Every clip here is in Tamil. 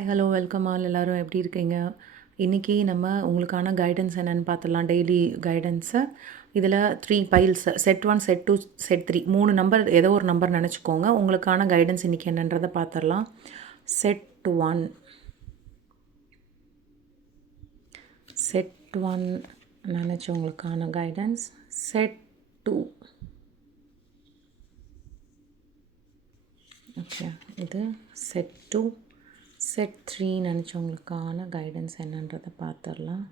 ஹாய் ஹலோ வெல்கம் ஆல் எல்லோரும் எப்படி இருக்கீங்க? இன்றைக்கி நம்ம உங்களுக்கான கைடன்ஸ் என்னென்னு பார்த்துடலாம். டெய்லி கைடன்ஸை இதில் 3 files set 1 set 2 set 3 3 number ஏதோ ஒரு நம்பர் நினச்சிக்கோங்க. உங்களுக்கான கைடன்ஸ் இன்றைக்கி என்னன்றதை பார்த்துடலாம். செட் 1 நினச்ச உங்களுக்கான கைடன்ஸ். செட் 2 ஓகே, இது செட் 2 செட் 3 நினச்சவங்களுக்கான கைடன்ஸ் என்னன்றதை பார்த்துடலாம்.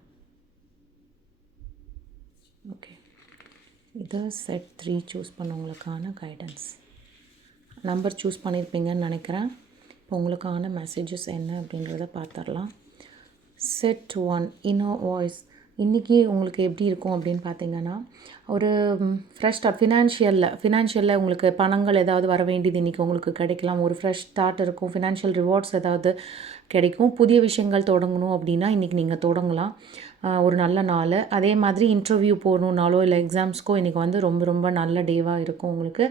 ஓகே, இது செட் 3 சூஸ் பண்ணவங்களுக்கான கைடன்ஸ். நம்பர் சூஸ் பண்ணியிருப்பீங்கன்னு நினைக்கிறேன். இப்போ உங்களுக்கான மெசேஜஸ் என்ன அப்படின்றத பார்த்துடலாம். Set 1 inner voice. இன்றைக்கி உங்களுக்கு எப்படி இருக்கும் அப்படின்னு பார்த்தீங்கன்னா, ஒரு ஃப்ரெஷ் ஸ்டார்ட் ஃபினான்ஷியலில் உங்களுக்கு பணங்கள் ஏதாவது வர வேண்டியது இன்றைக்கி உங்களுக்கு கிடைக்கலாம். ஒரு ஃப்ரெஷ் ஸ்டார்ட் இருக்கும். ஃபினான்ஷியல் ரிவார்ட்ஸ் ஏதாவது கிடைக்கும். புதிய விஷயங்கள் தொடங்கணும் அப்படின்னா இன்றைக்கி நீங்கள் தொடங்கலாம். ஒரு நல்ல நாள். அதே மாதிரி இன்டர்வியூ போகணுன்னாலோ இல்லை எக்ஸாம்ஸ்க்கோ இன்றைக்கி வந்து ரொம்ப ரொம்ப நல்ல டேவாக இருக்கும் உங்களுக்கு.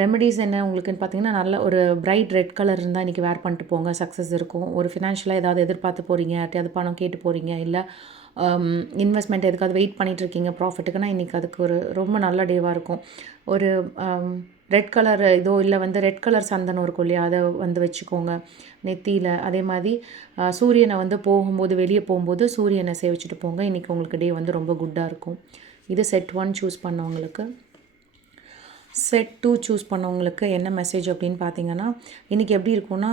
ரெமடிஸ் என்ன உங்களுக்குன்னு பார்த்தீங்கன்னா, நல்ல ஒரு பிரைட் ரெட் கலர் இருந்தால் இன்றைக்கி வேர் பண்ணிட்டு போங்க, சக்ஸஸ் இருக்கும். ஒரு ஃபினான்ஷியலாக ஏதாவது எதிர்பார்த்து போகிறீங்க, யார்ட்டையாவது பணம் கேட்டு போகிறீங்க, இல்லை இன்வெஸ்ட்மெண்ட் எதுக்காவது வெயிட் பண்ணிகிட்ருக்கீங்க ப்ராஃபிட்டுக்குன்னா இன்றைக்கி அதுக்கு ஒரு ரொம்ப நல்ல டேவாக இருக்கும். ஒரு ரெட் கலர் இதோ இல்லை வந்து ரெட் கலர் சந்தனம் இருக்கும் இல்லையா, அதை வந்து வச்சுக்கோங்க நெத்தியில். அதே மாதிரி சூரியனை வந்து வெளியே போகும்போது சூரியனை சேவிச்சுட்டு போங்க. இன்றைக்கி உங்களுக்கு டே வந்து ரொம்ப குட்டாக இருக்கும். இது செட் 1 சூஸ் பண்ணவங்களுக்கு. செட் 2 சூஸ் பண்ணவங்களுக்கு என்ன மெசேஜ் அப்படின்னு பார்த்தீங்கன்னா, இன்றைக்கி எப்படி இருக்கும்னா,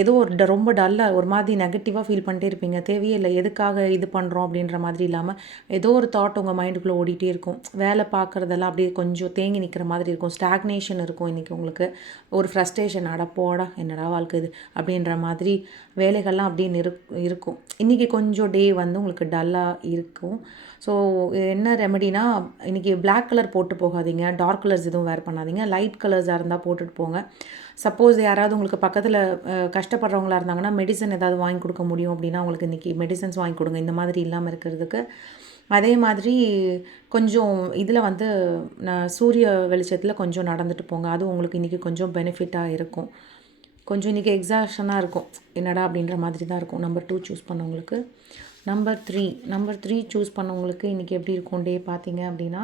ஏதோ ரொம்ப டல்லாக ஒரு மாதிரி நெகட்டிவாக ஃபீல் பண்ணிட்டே இருப்பீங்க. தேவையே இல்லை, எதுக்காக இது பண்ணுறோம் அப்படின்ற மாதிரி இல்லாமல் ஏதோ ஒரு தாட் உங்கள் மைண்டுக்குள்ளே ஓடிட்டே இருக்கும். வேலை பார்க்குறதெல்லாம் அப்படியே கொஞ்சம் தேங்கி நிற்கிற மாதிரி இருக்கும். ஸ்டாக்னேஷன் இருக்கும் இன்றைக்கி உங்களுக்கு. ஒரு ஃப்ரஸ்ட்ரேஷன், அடப்போடா என்னடா வாழ்க்கை இது அப்படின்ற மாதிரி வேலைகள்லாம் அப்படியே இருக்கும். இன்றைக்கி கொஞ்சம் டே வந்து உங்களுக்கு டல்லாக இருக்கும். ஸோ என்ன ரெமெடினா, இன்றைக்கி பிளாக் கலர் போட்டு போகாதீங்க. டார்க் கலர்ஸ் எதுவும் வேர் பண்ணாதீங்க. லைட் கலர்ஸாக இருந்தால் போட்டுட்டு போங்க. சப்போஸ் யாராவது உங்களுக்கு பக்கத்தில் கஷ்டப்படுறவங்களா இருந்தாங்கன்னா மெடிசன் ஏதாவது வாங்கி கொடுக்க முடியும் அப்படின்னா உங்களுக்கு இன்றைக்கி மெடிசன்ஸ் வாங்கி கொடுங்க, இந்த மாதிரி இல்லாமல் இருக்கிறதுக்கு. அதே மாதிரி கொஞ்சம் இதில் வந்து சூரிய வெளிச்சத்தில் கொஞ்சம் நடந்துட்டு போங்க. அது உங்களுக்கு இன்றைக்கி கொஞ்சம் பெனிஃபிட்டாக இருக்கும். கொஞ்சம் இன்றைக்கி எக்ஸாஷனாக இருக்கும், என்னடா அப்படின்ற மாதிரி தான் இருக்கும். நம்பர் 2 சூஸ் பண்ணவங்களுக்கு. நம்பர் 3 சூஸ் பண்ணவங்களுக்கு இன்றைக்கி எப்படி இருக்கும் டே பார்த்தீங்க அப்படின்னா,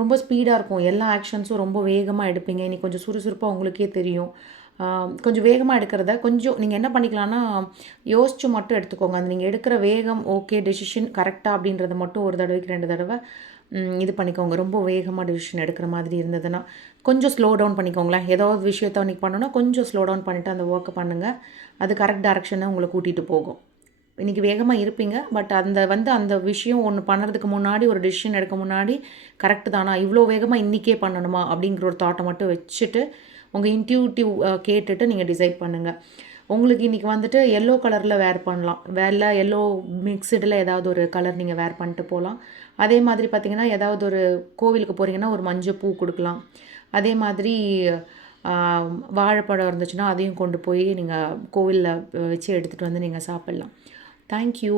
ரொம்ப ஸ்பீடாக இருக்கும். எல்லா ஆக்ஷன்ஸும் ரொம்ப வேகமாக எடுப்பீங்க. இன்றைக்கி கொஞ்சம் சுறுசுறுப்பாக உங்களுக்கே தெரியும். கொஞ்சம் வேகமாக எடுக்கிறத கொஞ்சம் நீங்கள் என்ன பண்ணிக்கலாம்னா, யோசித்து மட்டும் எடுத்துக்கோங்க. அந்த நீங்கள் எடுக்கிற வேகம் ஓகே, டெசிஷன் கரெக்டாக அப்படின்றத மட்டும் ஒரு தடவைக்கு 2 தடவை இது பண்ணிக்கோங்க. ரொம்ப வேகமாக டெசிஷன் எடுக்கிற மாதிரி இருந்ததுன்னா கொஞ்சம் ஸ்லோ டவுன் பண்ணிக்கோங்களேன். ஏதாவது விஷயத்தை அன்றைக்கி பண்ணணுன்னா கொஞ்சம் ஸ்லோ டவுன் பண்ணிவிட்டு அந்த ஒர்க்கை பண்ணுங்கள். அது கரெக்ட் டைரக்ஷனை உங்களை கூட்டிகிட்டு போகும். இன்றைக்கி வேகமாக இருப்பீங்க, பட் அந்த விஷயம் ஒன்று பண்ணுறதுக்கு முன்னாடி, ஒரு டெசிஷன் எடுக்க முன்னாடி கரெக்டு தானா, இவ்வளோ வேகமாக இன்றைக்கே பண்ணணுமா அப்படிங்கிற ஒரு தாட்டை மட்டும் வச்சுட்டு உங்கள் இன்ட்யூட்டிவ் கேட்டுட்டு நீங்கள் டிசைட் பண்ணுங்கள். உங்களுக்கு இன்றைக்கி வந்துட்டு எல்லோ கலரில் வேர் பண்ணலாம். எல்லோ மிக்ஸ்டில் ஏதாவது ஒரு கலர் நீங்கள் வேர் பண்ணிட்டு போகலாம். அதே மாதிரி பார்த்திங்கன்னா, ஏதாவது ஒரு கோவிலுக்கு போகிறீங்கன்னா ஒரு மஞ்சள் பூ கொடுக்கலாம். அதே மாதிரி வாழைப்பழம் இருந்துச்சுன்னா அதையும் கொண்டு போய் நீங்கள் கோவிலில் வச்சு எடுத்துகிட்டு வந்து நீங்கள் சாப்பிட்லாம். தேங்க்யூ.